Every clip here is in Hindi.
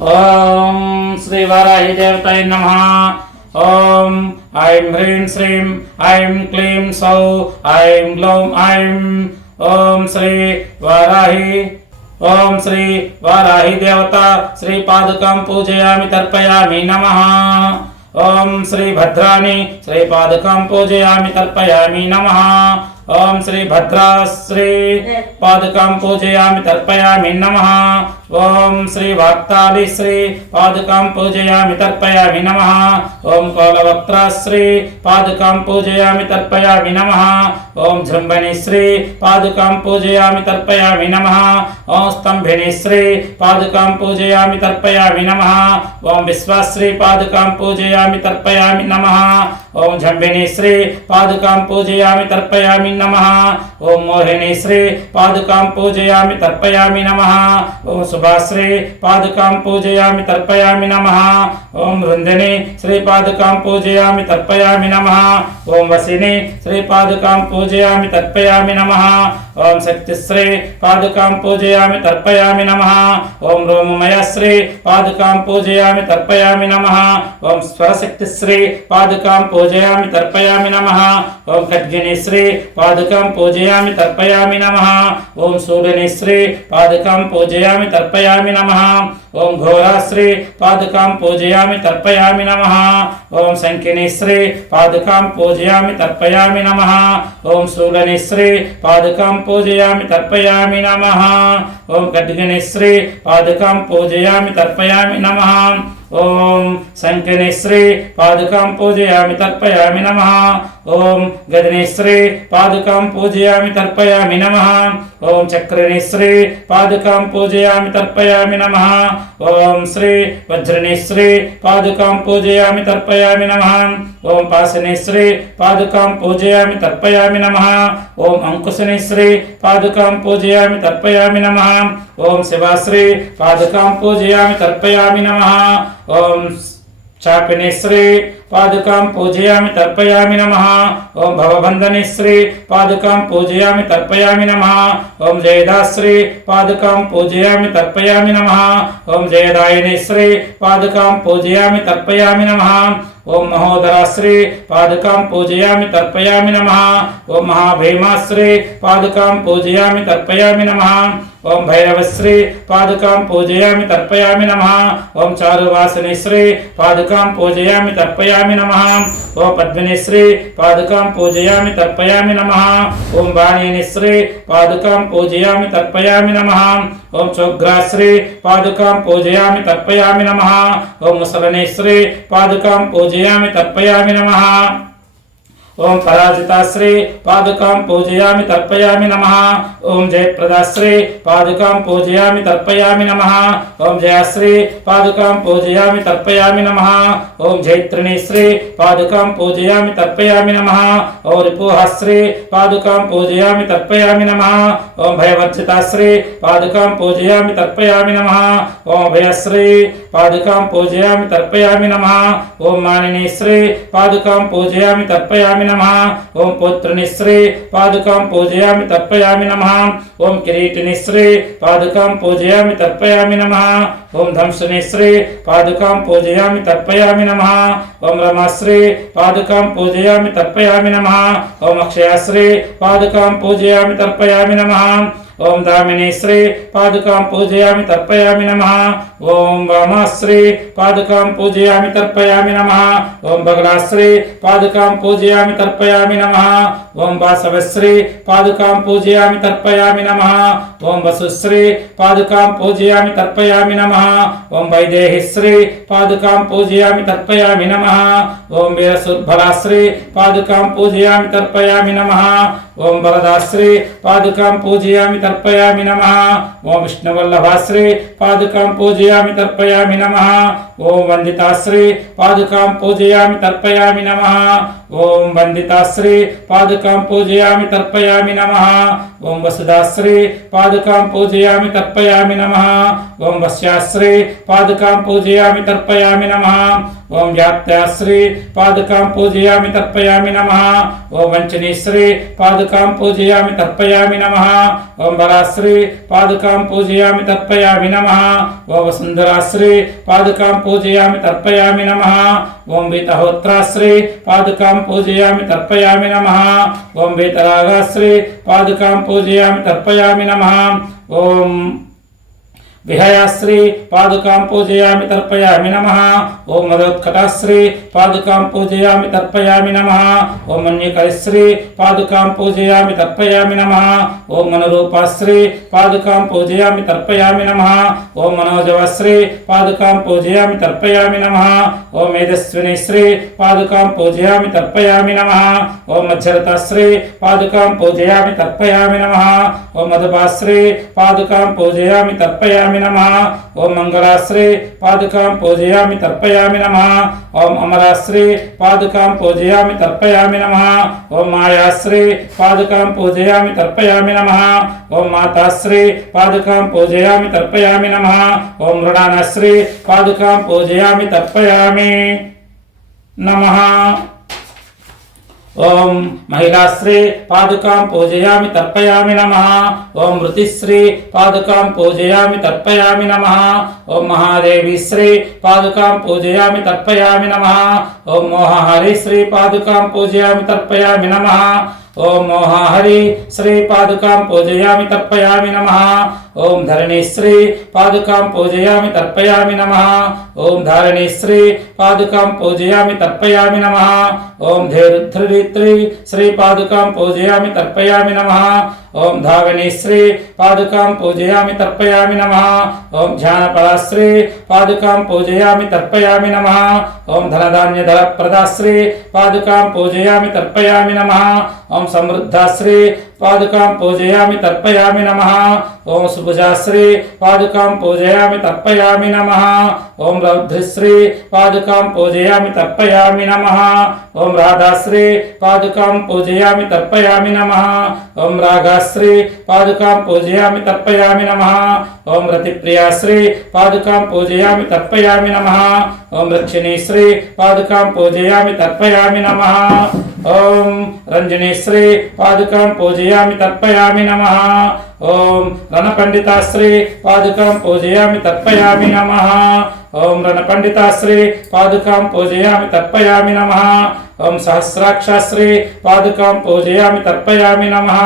श्री वाराही देवताय नमः। ओम ऐं ह्रीं श्रीं ऐं क्लीं सौ ऐं ग्लौं ऐं ओम श्री वाराही ओम श्री वाराहि देवता श्रीपादुकां पूजयामि तर्पयामि नमः। ॐ श्री श्रीपादुकां पूजयामि तर्पयामि नमः। भद्र श्री श्रीपादुकां पूजयामि तर्पयामि नमः। భద్రా శ్రీ పాదుకం పూజయామి తర్పయామి నమ ఓం శ్రీ వాక్తాలి శ్రీ పాదుకం పూజయామి తర్పయామి నమ ఓం కోలవక్త్ర శ్రీ పాదుకం పూజయామి తర్పయామి నమ ఓం జృంభణి శ్రీ పాదుకం పూజయామి తర్పయామి నమ ఓం స్తంభిని శ్రీ పాదుకం పూజయామి తర్పయామి నమ ఓం విశ్వాశ్రీ పాదుకం పూజయామి తర్పయామి నమ ఓం జంభిని శ్రీ పాదుకం పూజయామి తర్పయామి నమ ఓం మోహిని శ్రీ పాదుకం పూజయామి తర్పయామి నమ ఓం सुभाश्री पादुकां पूजयामि, तर्पयामि नमः। ॐ रुञ्जने श्रीपादुकां पूजयामि, तर्पयामि नमः। ॐ वसिने श्रीपादुकां पूजयामि, तर्पयामि नमः। ओम शक्तिश्री पादुकां पूजयामि तर्पयामि नमः। ओं रोममयश्री पादुकां पूजयामि तर्पयामि नमः। ॐ स्वरशक्तिश्री पादुकां पूजयामि तर्पयामि नमः। ॐ खड्गिणीश्री पादुकां पूजयामि तर्पयामि नमः। पूजया सूर्यनिश्री पादुकां पूजयामि तर्पयामि नमः। ॐ घोराश्री पादुकां पूजयामि तर्पयामि नमः। ॐ शङ्किनीश्री पादुकां पूजयामि तर्पयामि नमः। ॐ शूलनिश्री पादुकां पूजयामि तर्पयामि नमः। ॐ खड्गणेश्वरी पादुकां पूजयामि तर्पयामि नमः। ॐ शङ्कनेश्रे पादुकां पूजयामि तर्पयामि नमः। ॐ गजनेश्रे पादुकां पूजयामि तर्पयामि नमः। ॐ चक्रनेश्रे पादुकां पूजयामि तर्पयामि नमः। ओं श्री वज्रनेश्रे पादुकां पूजयामि तर्पयामि नमः। ॐ पाशनेश्रे पादुकां पूजयामि तर्पयामि नमः। ॐ अङ्कुशनेश्रे पादुकां पूजयामि तर्पयामि नमः। ओं शिवाश्री पादुकां पूजयामि तर्पयामि नमः। ओम चापिनेश्रे पादुकां पूजयामि तर्पयामि नमः। ॐ भवबन्धनेश्रे पादुकां पूजयामि तर्पयामि नमः। ॐ जयदाश्री पादुकां पूजयामि तर्पयामि नमः। ॐ जयदायिनेश्रे पादुकां पूजयामि तर्पयामि नमः। ओम महोदराश्री पादुकां पूजयामि तर्पयामि नमः। ओम महाभीमाश्री पादुकां पूजयामि तर्पयामि नमः। ओम भैरवश्री पूजया तर्पया नम। ओं ओम चारुवासिनीश्री पादुका पूजया तर्पया नम। ओम पद्मिनीश्री पादुका पूजया तर्पयामि नम। ओं वाणिनीश्री पादुका पूजया तर्पयामि नम। ओं चोग्राश्री पादुकां पूजया तर्पयामि नम। ओम मुसलनेश्री पादुका पूजया तर्पया नम। ओम पराजिताश्री पादुकां पूजयामि तर्पयामि नमः। ओम जयप्रदाश्री पादुकां पूजयामि तर्पयामि नमः। ओम जयाश्री पादुकां पूजयामि तर्पयामि नमः। ओम जैत्रिणीश्री पादुकां पूजयामि तर्पयामि नमः। ओम रिपुहश्री पादुकां पूजयामि तर्पयामि नमः। ओम भयवर्जिताश्री पादुकां पूजयामि तर्पयामि नमः। ओम भयश्री पादुकां पूजयामि तर्पयामि नमः। ओम मानिनीश्री पादुकां पूजयामि तर्पयामि नमः। ओम पुत्र निश्री पादुकां पूजयामि, तर्पयामि नमः। ओम किरीट निश्री पादुकां पूजयामि, तर्पयामि नमः। ओम धंस निश्री पादुकां पूजयामि, तर्पयामि नमः। ओम रमाश्री पादुकां पूजयामि, तर्पयामि नमः। ओम अक्षयाश्री पादुकां पूजयामि, तर्पयामि नमः। ओम दामिनी श्री पादुकां पूजयामि तर्पयामि नमः। ओम वामाश्री पादुकां पूजयामि तर्पयामि नमः। ओम बगलाश्री पादुकां पूजयामि तर्पयामि नमः। ओम वासवश्री पादुकां पूजयामि तर्पयामि नमः। ओम वसुश्री पादुकां पूजयामि तर्पयामि नमः। ओम वैदेहिश्री पादुकां पूजयामि तर्पयामि नमः। ओम वीरसुर्भराश्री पादुकां पूजयामि तर्पयामि नमः। ओम वरदाश्री पादुकां पूजयामि తర్పయామి నమ. ఓ విష్ణువల్లభాశ్రీ పాదుకాం పూజయామి తర్పయామి నమ. ఓం వందితాశ్రీ పాదుకాం పూజయామి తర్పయామి నమ ఓం వందితాశ్రీ పాదుకాం పూజయామి తర్పయామి నమ ఓం వసుదాశ్రీ పాదుకాం పూజయామి తర్పయామి నమ ఓం వశ్యాశ్రీ పాదుకాం పూజయామి తర్పయామి నమ ఓం వ్యాప్త్యాశ్రీ పాదుకాం పూజయామి తర్పయామి నమ ఓం వంచనీశ్రీ పాదుకాం పూజయామి తర్పయామి నమ ఓం బలాశ్రీ పాదుకాం పూజయామి తర్పయామి నమ ఓం వసుంధరాశ్రీ పాదుకాం पूजयामि, तर्पयाम नम। ॐ वीतहोत्राश्रे पादुकां पूजयामि, तर्पयाम नम। ॐ वीतरागाश्रे पादुकां पूजयामि, तर्पयाम नम। ओं विहयाश्री पादुका पूजया तर्पयाम नम। ओं मदोत्कटाश्री पादुका पूजयामि, तर्पयाम नम। ॐ मन्युकरिश्री पादुका पूजयामि, तर्पयाम नम। ॐ मनरूपाश्री पादुका पूजयामि, तर्पयाम नम। ॐ मनोजवश्री पादुका पूजयामि, तर्पयामि नम। ॐ मेधस्विनीश्री पादुका पूजयामि, तर्पयामि नम। ओं मध्यरताश्री पादुका पूजयामि, तर्पयामि नम। ओं मधुपाश्री पादुका पूजया तर्पया తర్పయామి నమ ఓం మంగళాశ్రీ పాదుకాం పూజయామి తర్పయామి నమ ఓం అమరాశ్రీ పాదుకాం పూజయామి తర్పయామి నమ ఓం మాయాశ్రీ పాదుకాం పూజయామి తర్పయామి నమ ఓం మాతాశ్రీ పాదుకాం పూజయామి తర్పయామి నమ ఓం మృడానశ్రీ పాదుకాం పూజయామి తర్పయామి నమ ఓం మహిళాశ్రీ పాదుకాం పూజయామి తర్పయామి నమ. ఓం మృతిశ్రీ పాదుకాం పూజయామి తర్పయామి నమ. ఓం మహాదేవి శ్రీ పాదుకాం పూజయామి తర్పయామి నమ. ఓం మోహహరి శ్రీ పాదుకాం పూజయామి తర్పయామి నమ. ओम मोहाहरि श्री पादुकां पूजयामि तर्पयामि नमः। ओम धरणीश्री पादुकां पूजयामि तर्पयामि नमः। ओम धारणेश्री पादुकां पूजयामि तर्पयामि नमः। ओम धैर्धृत्री श्री पादुकां पूजयामि तर्पयामि नमः। ओम धावनेश्रे पादुका पूजया तर्पया नम। ओं ध्यानपलाश्री पादुका पूजया तर्पया नम। ओं धनधान्य धन पादुका पूजया तर्पया नम। ओं समृद्धाश्री पादुकां पूजयामि, तर्पयामि नमः। ॐ सुभुजाश्री, पादुकां पूजयामि, तर्पयामि नमः। ॐ रौद्रश्री, पादुकां पूजयामि, तर्पयामि नमः। ॐ राधाश्री, पादुकां पूजयामि, तर्पयामि नमः। ॐ राघाश्री पादुकां पूजयामि, तर्पयामि नमः। ॐ रतिप्रियाश्री, पादुकां पूजयामि, तर्पयामि नमः। ॐ रक्षिणीश्री, पादुकां पूजयामि, तर्पयामि नमः। ॐ रञ्जनेश्रे पादुकां पूजयामि तर्पयामि नमः। ॐ रणपण्डिताश्रे पूजया पूजयामि तर्पयामि नमः। ॐ रणपण्डिताश्रे पादुकां पूजयामि तर्पयामि नमः। ॐ सहस्राक्षाश्रे पादुकां पूजयामि तर्पयामि नमः।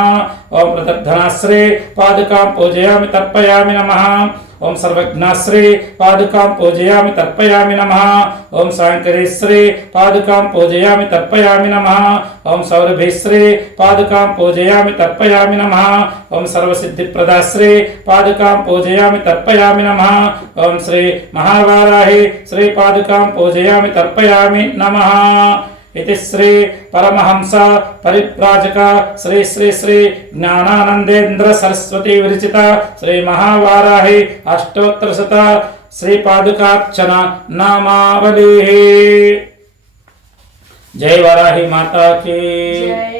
ॐ प्रदर्धनाश्रे पादुकां पूजयामि तर्पयामि नमः। ఓం సర్వజ్ఞాశ్రీ పాదుకాం పూజయామి తర్పయామి నమ. ఓం శాంకరీశ్రీ పాదుకాం పూజయామి తర్పయామి నమ. ఓం సౌరభీశ్రీ పాదుకాం పూజయామి తర్పయామి నమ. ఓం సర్వసిద్ధిప్రదాశ్రీ పాదుకాం పూజయామి తర్పయామి నమ. ఓం శ్రీ మహావారాహి శ్రీ పాదుకాం పూజయామి తర్పయామి నమ. ఇది శ్రీ పరమహంస పరిప్రాజక శ్రీ శ్రీ శ్రీ జ్ఞానానందేంద్ర సరస్వతి విరచిత శ్రీ మహావారాహి అష్టోత్తర శత శ్రీ పాదుకార్చన నామావళి జై వరాహి మాతాకి జై